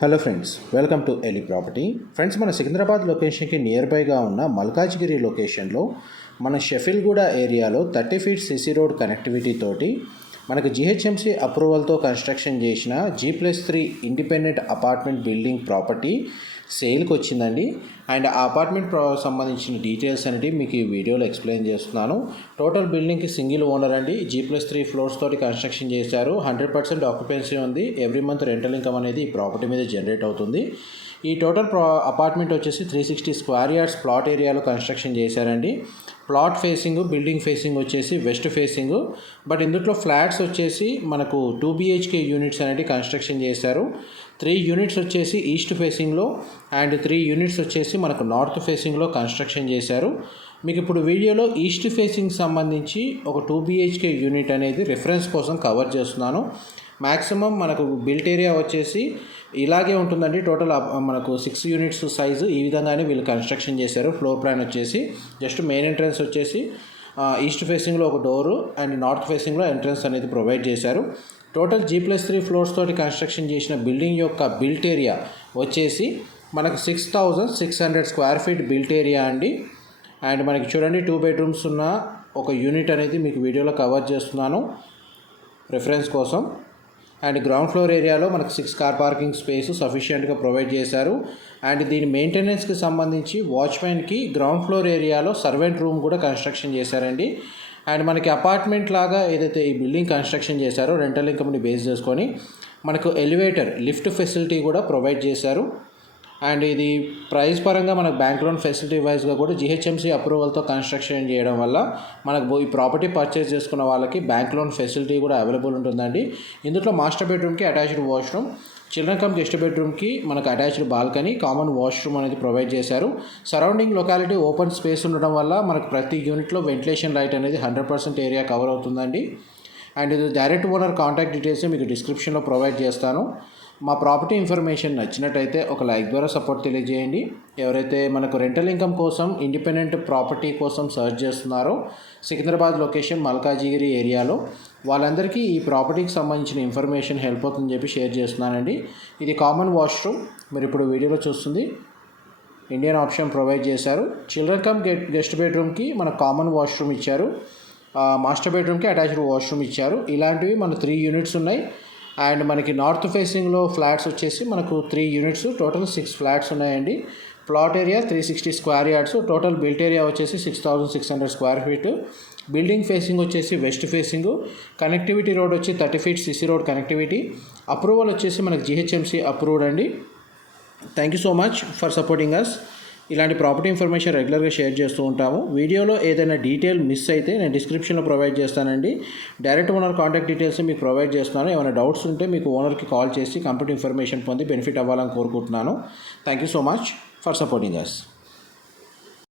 Hello friends, welcome to Eli property. Friends, మన సికింద్రాబాద్ లొకేషన్కి near బైగా ఉన్న మల్కాజ్గిరి లొకేషన్లో మన షెఫిల్గూడ ఏరియాలో 30 ఫీట్ సిసి రోడ్ కనెక్టివిటీ తోటి మనకు జిహెచ్ఎంసీ అప్రూవల్తో కన్స్ట్రక్షన్ చేసిన G+3 independent apartment building property సేల్కి వచ్చిందండి. అండ్ ఆ అపార్ట్మెంట్ సంబంధించిన డీటెయిల్స్ అనేది మీకు ఈ వీడియోలో ఎక్స్ప్లెయిన్ చేస్తున్నాను. టోటల్ బిల్డింగ్కి సింగిల్ ఓనర్ అండి. G+3 ఫ్లోర్స్ తోటి కన్స్ట్రక్షన్ చేశారు. 100% ఆక్యుపెన్సీ ఉంది. ఎవ్రీ మంత్ రెంటల్ ఇన్కమ్ అనేది ఈ ప్రాపర్టీ మీద జనరేట్ అవుతుంది. ఈ టోటల్ అపార్ట్మెంట్ వచ్చేసి 360 స్క్వేర్ యార్డ్స్ ప్లాట్ ఏరియాలో కన్స్ట్రక్షన్ చేశారండి. ప్లాట్ ఫేసింగ్, బిల్డింగ్ ఫేసింగ్ వచ్చేసి వెస్ట్ ఫేసింగ్. బట్ ఇందులో ఫ్లాట్స్ వచ్చేసి మనకు 2 BHK యూనిట్స్ అనేది కన్స్ట్రక్షన్ చేశారు. 3 యూనిట్స్ వచ్చేసి ఈస్ట్ ఫేసింగ్లో అండ్ 3 యూనిట్స్ వచ్చేసి మనకు నార్త్ ఫేసింగ్లో కన్స్ట్రక్షన్ చేశారు. మీకు ఇప్పుడు వీడియోలో ఈస్ట్ ఫేసింగ్ సంబంధించి ఒక 2 BHK యూనిట్ అనేది రిఫరెన్స్ కోసం కవర్ చేస్తున్నాను. మ్యాక్సిమం మనకు బిల్ట్ ఏరియా వచ్చేసి ఇలాగే ఉంటుందండి. టోటల్ మనకు 6 యూనిట్స్ సైజు ఈ విధంగానే వీళ్ళు కన్స్ట్రక్షన్ చేశారు. ఫ్లోర్ ప్లాన్ వచ్చేసి జస్ట్ మెయిన్ ఎంట్రన్స్ వచ్చేసి ఈస్ట్ ఫేసింగ్లో ఒక డోరు అండ్ నార్త్ ఫేసింగ్లో ఎంట్రన్స్ అనేది ప్రొవైడ్ చేశారు. టోటల్ G+3 ఫ్లోర్స్ తోటి కన్స్ట్రక్షన్ చేసిన బిల్డింగ్ యొక్క బిల్ట్ ఏరియా వచ్చేసి మనకు 6,600 స్క్వేర్ ఫీట్ బిల్ట్ ఏరియా అండి. అండ్ మనకి చూడండి 2 బెడ్రూమ్స్ ఉన్న ఒక యూనిట్ అనేది మీకు వీడియోలో కవర్ చేస్తున్నాను రిఫరెన్స్ కోసం. అండ్ గ్రౌండ్ ఫ్లోర్ ఏరియాలో మనకు 6 కార్ పార్కింగ్ స్పేస్ సఫిషియెంట్గా ప్రొవైడ్ చేశారు. అండ్ దీని మెయింటెనెన్స్కి సంబంధించి వాచ్మెన్కి గ్రౌండ్ ఫ్లోర్ ఏరియాలో సర్వెంట్ రూమ్ కూడా కన్స్ట్రక్షన్ చేశారండి. అండ్ మనకి అపార్ట్మెంట్ లాగా ఏదైతే ఈ బిల్డింగ్ కన్స్ట్రక్షన్ చేశారో రెంటల్ ఇన్కమ్ని బేస్ చేసుకొని మనకు ఎలివేటర్, లిఫ్ట్ ఫెసిలిటీ కూడా ప్రొవైడ్ చేశారు. అండ్ ఇది ప్రైస్ పరంగా మనకు బ్యాంక్ లోన్ ఫెసిలిటీ వైజ్గా కూడా జిహెచ్ఎంసీ అప్రూవల్తో కన్స్ట్రక్షన్ చేయడం వల్ల మనకు ఈ ప్రాపర్టీ పర్చేస్ చేసుకున్న వాళ్ళకి బ్యాంక్ లోన్ ఫెసిలిటీ కూడా అవైలబుల్ ఉంటుందండి. ఇందులో మాస్టర్ బెడ్రూమ్కి attached washroom, children come guest బెడ్రూమ్కి మనకు అటాచ్డ్ బాల్కనీ, కామన్ వాష్రూమ్ అనేది ప్రొవైడ్ చేశారు. సరౌండింగ్ లొకాలిటీ ఓపెన్ స్పేస్ ఉండడం వల్ల మనకు ప్రతి యూనిట్లో వెంటిలేషన్ లైట్ అనేది 100% ఏరియా కవర్ అవుతుందండి. అండ్ ఇది డైరెక్ట్ ఓనర్ కాంటాక్ట్ డీటెయిల్స్ మీకు డిస్క్రిప్షన్లో ప్రొవైడ్ చేస్తాను. మా ప్రాపర్టీ ఇన్ఫర్మేషన్ నచ్చినట్టయితే ఒక లైక్ ద్వారా సపోర్ట్ తెలియజేయండి. ఎవరైతే మనకు రెంటల్ ఇన్కమ్ కోసం ఇండిపెండెంట్ ప్రాపర్టీ కోసం సర్చ్ చేస్తున్నారో సికింద్రాబాద్ లొకేషన్ మల్కాజిగిరి ఏరియాలో వాళ్ళందరికీ ఈ ప్రాపర్టీకి సంబంధించిన ఇన్ఫర్మేషన్ హెల్ప్ అవుతుందని చెప్పి షేర్ చేస్తున్నానండి. ఇది కామన్ వాష్రూమ్, మీరు ఇప్పుడు వీడియోలో చూస్తుంది ఇండియన్ ఆప్షన్ ప్రొవైడ్ చేశారు. చిల్డ్రన్ కమ్ గెస్ట్ బెడ్రూమ్కి మనకు కామన్ వాష్రూమ్ ఇచ్చారు. మాస్టర్ బెడ్రూమ్కి అటాచ్డ్ వాష్రూమ్ ఇచ్చారు. ఇలాంటివి మన 3 యూనిట్స్ ఉన్నాయి. అండ్ మనకి నార్త్ ఫేసింగ్లో ఫ్లాట్స్ వచ్చేసి మనకు 3 యూనిట్స్, టోటల్ 6 ఫ్లాట్స్ ఉన్నాయండి. Plot area 360 square yards, total built area వచ్చేసి 6,600 స్క్వేర్ ఫీట్. బిల్డింగ్ ఫేసింగ్ వచ్చేసి వెస్ట్ ఫేసింగ్. కనెక్టివిటీ రోడ్ వచ్చి 30 ఫీట్ సిసి రోడ్ కనెక్టివిటీ. అప్రూవల్ వచ్చేసి మనకు జిహెచ్ఎంసీ అప్రూవ్డ్ అండి. Thank you so much for supporting us. ఇలాంటి property information రెగ్యులర్గా షేర్ చేస్తూ ఉంటాము. వీడియోలో ఏదైనా డీటెయిల్ మిస్ అయితే నేను డిస్క్రిప్షన్లో ప్రొవైడ్ చేస్తానండి. డైరెక్ట్ ఓనర్ కాంటాక్ట్ డీటెయిల్స్ మీకు ప్రొవైడ్ చేస్తున్నాను. ఏమైనా డౌట్స్ ఉంటే మీకు ఓనర్కి కాల్ చేసి కంప్లీట్ ఇన్ఫర్మేషన్ పొంది బెనిఫిట్ అవ్వాలని కోరుకుంటున్నాను. Thank you so much for supporting us.